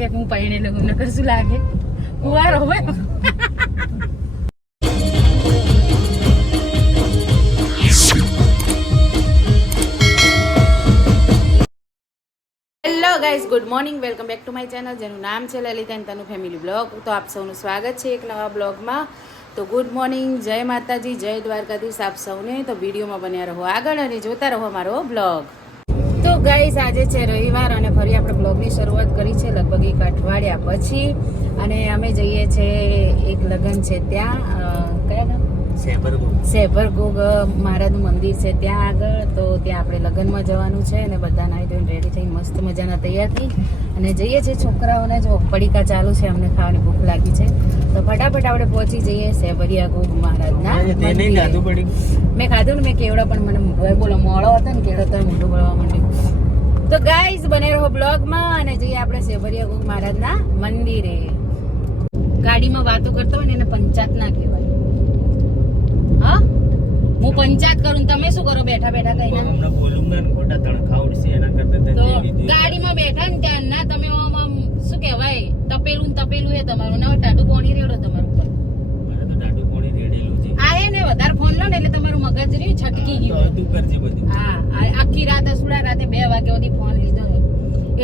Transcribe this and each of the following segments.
લાગે કે હું પહેણે લઉં નકર શું લાગે કુવારો હોય hello guys good morning welcome back to my channel જેનું નામ છે Lalita and Tanu family blog. તો આપ સૌનું સ્વાગત છે એક નવા બ્લોગમાં. તો ગુડ મોર્નિંગ, જય માતાજી, જય દ્વારકાધીશ આપ સૌને. તો વિડીયોમાં બન્યા રહો આગળ અને જોતા રહો મારો બ્લોગ. તો ગાઈઝ આજે છે રવિવાર અને ફરી આપણે બ્લોગની શરૂઆત કરી છે લગભગ એક અઠવાડિયા પછી. અને અમે જઈએ છીએ એક લગ્ન છે ત્યાં કયા ગામ સેભરગોગ મહારાજનું મંદિર છે ત્યાં આગળ. તો ત્યાં આપણે લગ્નમાં જવાનું છે અને બધા નાઈ ધોઈને રેડી થઈ મસ્ત મજાના તૈયાર થઈ અને જઈએ છીએ. છોકરાઓને જો પડીકા ચાલુ છે, અમને ખાવાની ભૂખ લાગી છે તો ફટાફટ આપણે પહોંચી જઈએ સેભરિયાગોગ મહારાજના. મેં ખાધું ને, મેં કેવડા પણ મને બોલો મોડો હતો ને કેવડો તો મોઢું બળવા માંડ્યું. તો ગાઈઝ બને રહો બ્લોગમાં અને જઈએ આપણે સેભરિયાગોગ મહારાજના મંદિરે. ગાડીમાં વાતો કરતા હોય ને એને પંચાયત ના કહેવાય. હા, હું પંચાયત કરું, તમે શું કરો બેઠા બેઠા કઈ ના બોલું ને ખોટા તણખાવડશે એના કરતા તો ગાડીમાં બેઠા ને ત્યાં ના તમે આમ શું કહેવાય તપેલું હે તમારું ના ટાટુ પોણી રેડો તમારું ઉપર. મારે તો ટાટુ પોણી રેડેલું છે. આ હે ને વધારે ફોન લો ને એટલે તમારું મગજ રહ્યું છટકી ગયું. તું કરજે બધું. હા, આખી રાત અસુડા રાતે 2 વાગ્યા સુધી ફોન લીધો.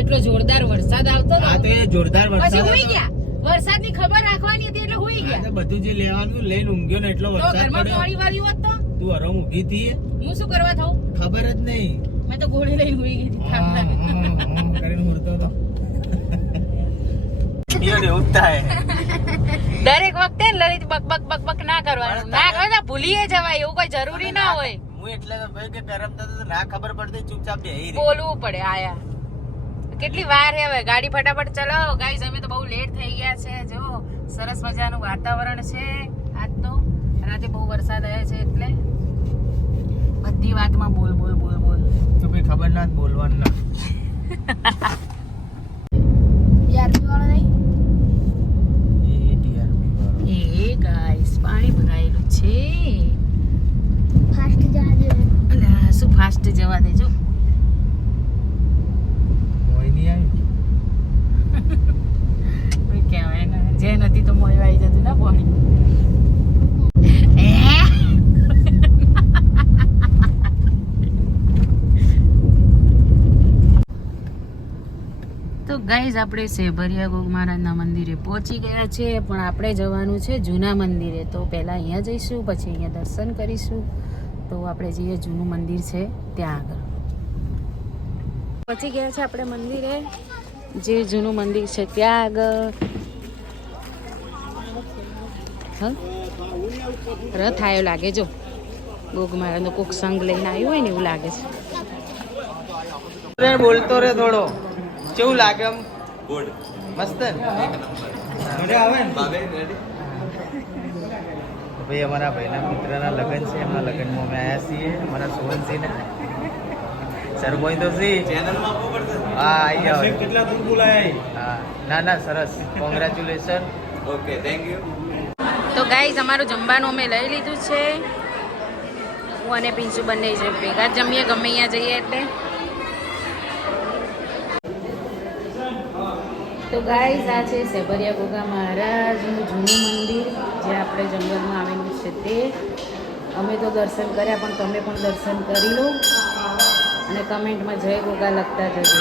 એટલો જોરદાર વરસાદ આવતો હતો. હા તો એ જોરદાર વરસાદ પછી હોઈ ગયા. વરસાદની ખબર રાખવાની હતી એટલે હોઈ ગયા. બધું જે લેવાનું લઈને ઊંઘ્યો ને એટલો વરસાદ પડ્યો. ઘરમાં પાણી વાળી હોત તો તું હરમ ઊંઘી હતી. હું શું કરવા થાઉં ખબર જ નહીં. મેં તો ગોળી લઈને હોઈ ગઈ હતી. કરીને ઉડતો તો યાર એવું થાય. દરેક વખતે Lalit buck buck buck buck ના કરવાનું. ના કરે તો ભૂલીએ જવાય, એવું કોઈ જરૂરી ના હોય. હું એટલે ભાઈ કે ગરમ થતો ના ખબર પડતી ચૂપચાપ બેહી રહી. બોલવું પડે. આયા કેટલી વાર હે હવે, ગાડી ફટાફટ ચલાવો ગાઈઝ. અમે તો બહુ લેટ થઈ ગયા છે. જો સરસ મજાનું વાતાવરણ છે આજ તો. રાતે બહુ વરસાદ આવ્યો છે એટલે બધી વાતમાં બોલ બોલ બોલ બોલ. તો કોઈ ખબર ના બોલવાનું ના. ટીઆરપી વાળો નહીં એ ટીઆરપી વાળો. એ ગાઈઝ પાણી ભરાયેલું છે. ફાસ્ટ જવા દે. અલા શું ફાસ્ટ જવા દે. જો જે નથી તો મોય આવી જતું ના પાણી. તો ગાઈઝ આપણે સેભરિયાગોગ મહારાજના મંદિરે પહોંચી ગયા છે, પણ આપણે જવાનું છે જૂના મંદિરે. તો પહેલાં અહીંયા જઈશું, પછી અહીંયા દર્શન કરીશું. તો આપણે જઈએ જૂનું મંદિર છે ત્યાં આગળ. પહોંચી ગયા છે આપણે મંદિરે, જે જૂનું મંદિર છે ત્યાં આગળ. રથ આવ્યો લાગે. જો ગોગ મહારાજનો કોક સંગ લઈને આવ્યો હોય ને એવું લાગે છે. બોલતો રે થોડો. કેવું લાગે? આમ ગુડ, મસ્ત મજા આવે ને. ભાઈ અમારા ભાઈના મિત્રના લગ્ન છે, એમના લગ્નમાં અમે આવ્યા છીએ. અમારા સોહનસિંહને સરપંચ તો સી ચેનલમાં આપવું પડશે. હા આવી જાવ. કેટલા દૂર બોલાય. હા ના ના સરસ, કોંગ્રેચ્યુલેશન. Okay thank you. તો ગાઈઝ અમારું જમવાનું અમે લઈ લીધું છે. હું અને પિંચુ બંને ભેગા જ જમીએ ગમે અહીંયા જઈએ એટલે. તો ગાઈઝ આ છે સેભરિયાગોગા મહારાજનું જૂનું મંદિર જે આપણે જંગલમાં આવેલું છે તે. અમે તો દર્શન કર્યા, પણ તમે પણ દર્શન કરી લો અને કમેન્ટમાં જય ગોગા લખતા જજો.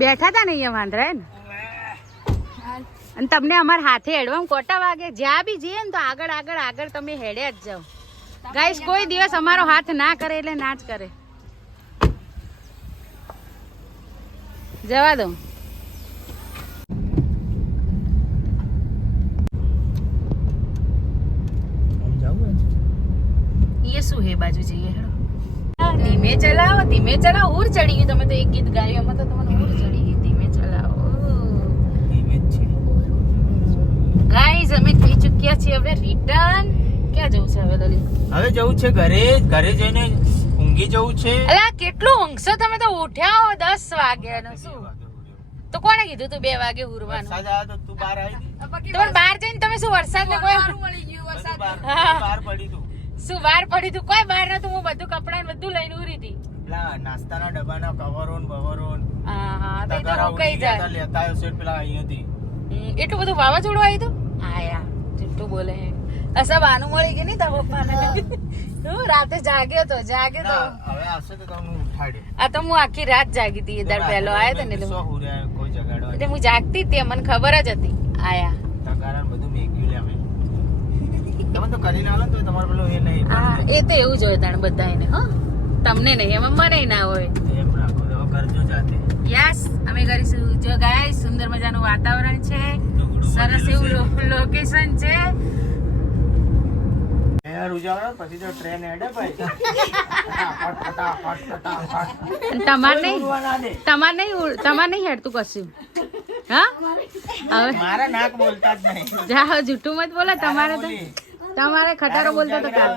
બેઠા હતા ને અહીંયા વાંદરા ને, અને તમને અમારા હાથે હેડવામાં કોટા વાગે. જ્યાં બી જઈએ ને તો આગળ આગળ આગળ તમે હેડ્યા જ જાઓ. ગાઈસ કોઈ દિવસ અમારો હાથ ના કરે એટલે ના જ કરે. જવા દો. શું હે બાજુ જઈએ હેડો. ધીમે ચલાવો ઉર ચડી ગયું. તમે તો એક ગીત ગાયું એમાં તો તમને ઉર ચડી ગઈ. ધીમે ચલાવો. ગાઈઝ અમે થઈ ચૂક્યા છીએ હવે રિટર્ન. ક્યાં જવું છે હવે લલી? હવે જવું છે ઘરે જઈને ઊંઘી જવું છે. અલા કેટલું ઊંઘશો તમે? તો ઉઠ્યા હો 10 વાગ્યા. શું તો કોણે કીધું તું 2 વાગે ઉરવાનું? વરસાદ આવ્યો તો તું બહાર આવી હતી? તો બહાર જઈને તમે શું વરસાદ ને કોઈ બહાર પડી તું. શું બહાર પડી તું? કોઈ બહાર નતું. હું બધું કપડા ને બધું લઈને ઉરી હતી. પેલા નાસ્તાના ડબ્બાના કવરો ને બવરો ને હા તો તગારા હું કઈ ઉડી ગયા જાય. હતા, લેતા આવ્યો છે પેલા અહીં હતી. એટલું બધું વાવાઝોડું આવ્યું હતું? આયા જુઠ્ઠું બોલે. અસા બાનું મળી ગઈ નહીં તારા પપ્પાને? તું રાતે જાગ્યો તો ના, હવે આવશે તો તમને ઉઠાડે. આ તો હું આખી રાત જાગી હતી. એ દાડ પહેલો આવ્યો તો ને એટલે સો હુર્યા કોઈ જગાડવા એટલે હું જાગતી હતી. મને ખબર જ હતી આયા. તગારા ને બધું મેક્યું લે અમે. તમે તો કરીને આવો ને તો તમારે પેલો એ નહીં હા એ તો એવું જ હોય તાણે બધાને. હો તમને નહીં, એમાં મને ના હોય. એમ રાખો તો કરજો જાતે. યસ અમે કરીશું. જો ગાઈસ સુંદર મજાનું વાતાવરણ છે, સરસ એવું લોકેશન છે. યાર ઉજાવડો પછી જો ટ્રેન હેડે ભાઈ. ફટાફટ. તમારે નહીં હેડતું કશું. હા હવે મારા નાક બોલતા જ નહીં. જાઓ જૂઠું મત બોલો. તમારે ખટારો બોલતા તો કાલ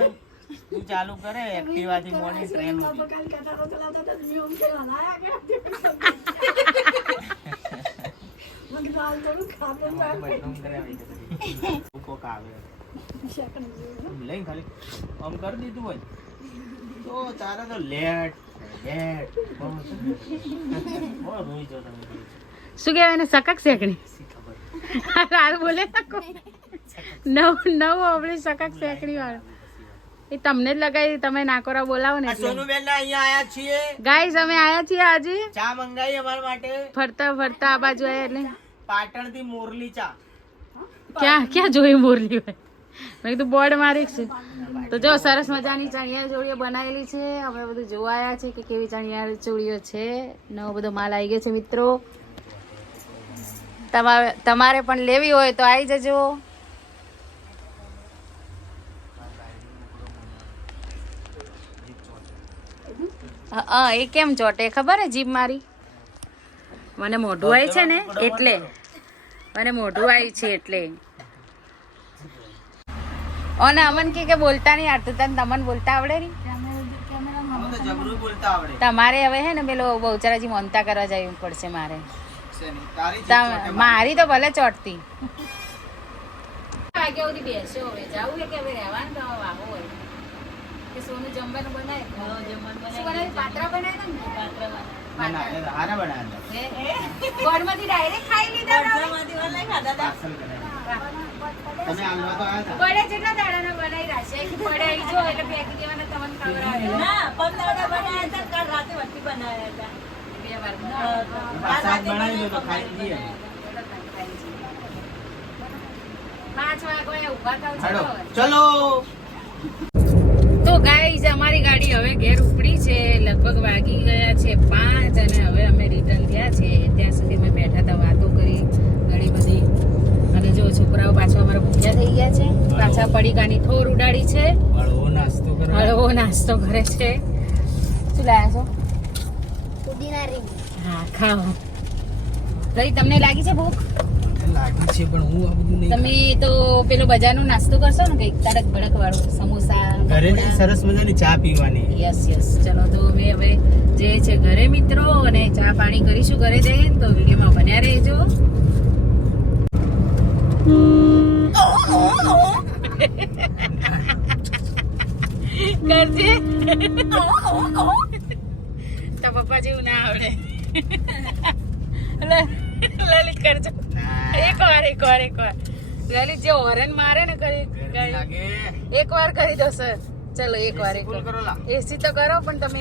તું ચાલુ કરે એક્ટિવાથી મોર્નિંગ ટ્રેન લઈને ખાલી આમ કરી દીધું હોય તો તારે તો લેટ રોઈ જો તમે શું કહેવાય એને? સકક શેકણી. હાલ બોલે નવ આપણે સકક શેકણી વાળો. એ તમને જ લગાવી. તમે નાકોરા બોલાવો ને. સોનુબેન ના અહીંયા આયા છીએ ગાઈસ અમે આયા છીએ આજે. ચા મંગાઈ અમારા માટે. ફરતા આ બાજુ આયા એટલે પાટણ થી મોરલી ચા. ક્યાં જોઈ મોરલી હોય? મેં કીધું બોર્ડ મારી છે. તો જો સરસ મજાની ચણિયા ચોળીઓ બનાવેલી છે. અમે બધું જોવા આવ્યા છે કે કેવી ચણિયા ચોળીઓ છે. નવો બધો માલ આવી ગયો છે મિત્રો. તમારે પણ લેવી હોય તો આવી જજો. એ કેમ ચોટે ખબર હે? જીભ મારી મને મોઢું આવી છે ને એટલે. મને મોઢું આવી છે એટલે. અને અમન કે બોલતા નહીં આવડતું. તને તમને બોલતા આવડે નહીં? તમારે હવે હે ને પેલો બહુચરાજી મોનતા કરવા જવું પડશે મારે. મારી તો ભલે ચોટતી. વાગ્યા સુધી બેસ્યો હવે જવું કે હવે રહેવાનું તો વાહો હોય કે સોનું જમવાનું બનાવે. પાત્રા બનાવ્યા ઘરમાંથી ડાયરેક્ટ ખાઈ લીધા. બડે જેટલા દાડાના બનાવી રાખશે કે બડે આવી જો એટલે ફેંકી દેવાના. તમને ખબર આવે ના? 15 દાડા બનાવ્યા હતા. કાલ રાતે વટી બનાવ્યા હતા. 2 વાર બનાવી દો તો ખાઈ લઈએ. 5 વાગે ઊભા થાવ. ચલો. તો ગાઈઝ અમારી ગાડી હવે ઘેર ઉપડી છે. લગભગ વાગી ગયા છે 5 અને હવે અમે રિટર્ન થયા છે. ત્યાં સુધી અમે બેઠા હતા, વાતો કરી ઘણી બધી. અને જો છોકરાઓ પાછા અમારા ભૂખ્યા થઈ ગયા છે. પાછા પડીકાની થોર ઉડાડી છે. હળવો નાસ્તો કરે છે. શું લાયા છો? પુદીના રીંગ. હા ખાઓ. લઈ તમને લાગી છે ભૂખ? લાગી છે પણ હું આ બધું નહીં. તમે તો પેલો બજારનો નાસ્તો કરશો ને કઈક તડક ભડક વાળું સમોસા ઘરે સરસ મજાની ચા પીવાની. યસ ચલો તો અમે હવે જે છે ઘરે મિત્રો, અને ચા પાણી કરીશું ઘરે જઈને. તો વિડીયોમાં બન્યા રહેજો. કરજે તો પપ્પા જેવું ના આવડે. લલિત કરજો. એક વાર લલિત જે હોરન મારે ને એક વાર કરી દો સર. ચલો એક વાર એસી તો કરો પણ તમે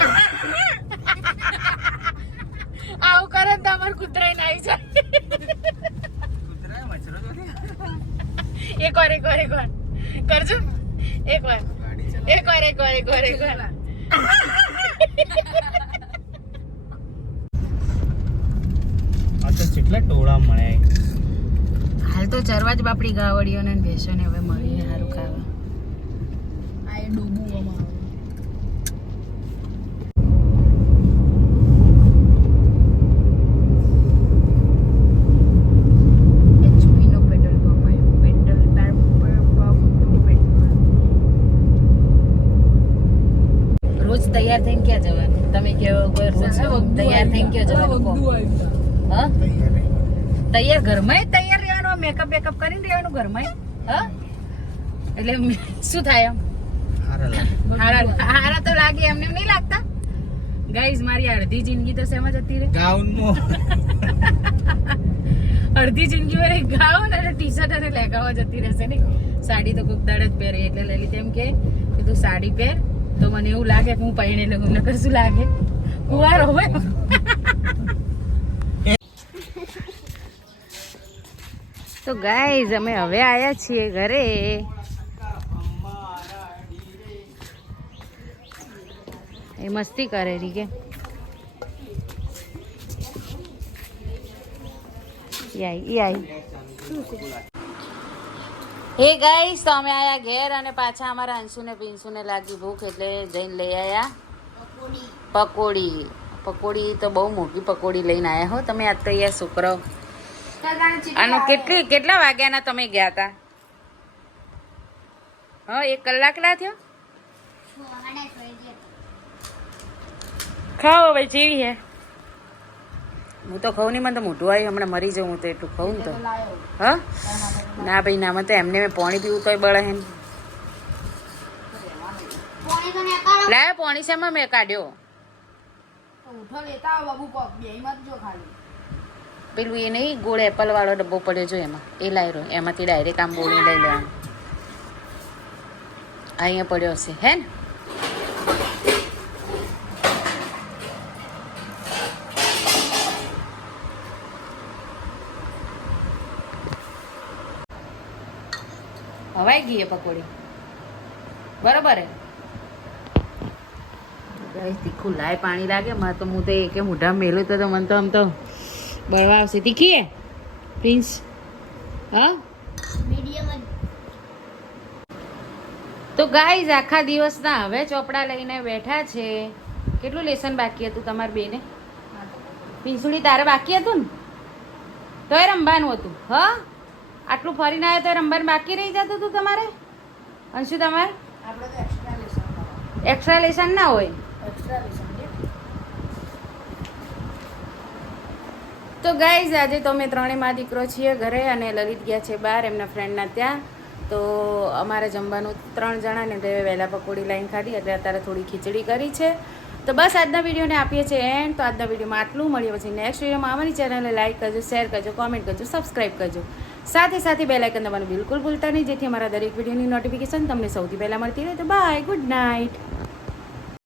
આવું કરો ને તમારે કૂતરાઈ ના આવી જાય. એક વાર કરજો. એક વાર આ તો કેટલા ટોળા મળ્યા. હાલ તો ચરવા જ બાપડી ગાવડીઓને ભેંસોને હવે મળીને સારું ખાવા. આ એ ડોબુઓમાં તૈયાર થઈને ક્યાં જવાનું? તમે કેવો તૈયાર થઈને ક્યાં જવાનું? હા તૈયાર ઘરમાં તૈયાર રહેવાનું, મેકઅપ બેકઅપ કરીને રહેવાનું ઘરમાં. હા એટલે શું થાય એમ? હારા તો લાગે, એમને નહીં લાગતા? ગાઈઝ મારી અડધી જિંદગી તો શેમાં જતી રહે? ગાઉનમાં અડધી જિંદગી મારે ગાઉન અને ટી શર્ટ અને લેગાવા જતી રહેશે ને. સાડી તો કોક દાડ જ પહેરે એટલે લલિત એમ કે તું સાડી પહેર તો મને એવું લાગે કે હું પહેરી લઉં. નકર શું લાગે? કુંવારો હોય. તો ગાઈઝ અમે હવે આયા છીએ ઘરે. એ મસ્તી કરે રહી કે હે ગાઈસ, તો અમે આયા ઘેર અને પાછા અમારા અંશુને પિંશુને લાગી ભૂખ એટલે જઈને લઈ આયા પકોડી. પકોડી તો બહુ મોટી પકોડી લઈને આયા હો તમે. આજ તો અહીંયા છોકરાઓ આનું કેટલા વાગ્યાના તમે ગયા હતા? હા 1 કલાક ના થયો. ખાઓ ભાઈ ચીવી હે. હું તો ખાઉં નહીં, મને તો મોઢું આવ્યું, હમણાં મરી જાઉં હું તો એટલું ખાઉં ને તો. હા ના ભાઈ ના, મને તો એમને મેં પાણી પીવું તોય બળે હે. લાય પાણી શેમાં મેં કાઢ્યો? પેલું એ નહીં ગોળ એપલ વાળો ડબ્બો પડ્યો જો એમાં, એ લાવી રહ્યો. એમાંથી ડાયરેક્ટ આમ બોળી લઈ લેવાનું. અહીંયા પડ્યો હશે હે ને? હવાઈ ગઈ એ પકોડી બરોબર હે. તીખું લાય પાણી લાગે મારે તો. હું તો એક મોઢા મેલું તો મને તો આમ તો બળવા આવશે. તીખી હે પ્રિન્સ? હા તો ગાઈઝ આખા દિવસના હવે ચોપડા લઈને બેઠા છે. કેટલું લેસન બાકી હતું તમારે બેને? પિંસુડી તારે બાકી હતું ને? તોય રમવાનું હતું. હા આટલું ફરીને આવ્યો તો રમવાનું બાકી રહી જતું હતું તમારે? અંશુ તમારે એક્સ્ટ્રા લેસન ના હોય? તો ગાઈઝ આજે તો અમે ત્રણેય માં દીકરો છીએ ઘરે અને લલિત ગયા છે બહાર એમના ફ્રેન્ડના ત્યાં. તો અમારે જમવાનું 3 જણાને એટલે વહેલા પકોડી લાઈન ખાધી એટલે અત્યારે થોડી ખીચડી કરી છે. તો બસ આજના વિડીયોને આપીએ છીએ એન્ડ. તો આજના વિડીયોમાં આટલું. મળીએ પછી નેક્સ્ટ વિડીયોમાં. અમારી ચેનલને લાઈક કરજો, શેર કરજો, કોમેન્ટ કરજો, સબસ્ક્રાઈબ કરજો. સાથે સાથે બેલ આઇકન દબાવવાનું બિલકુલ ભૂલતા નહીં, જેથી અમારા દરેક વિડીયોની નોટિફિકેશન તમને સૌથી પહેલાં મળતી રહે. તો બાય, ગુડ નાઇટ.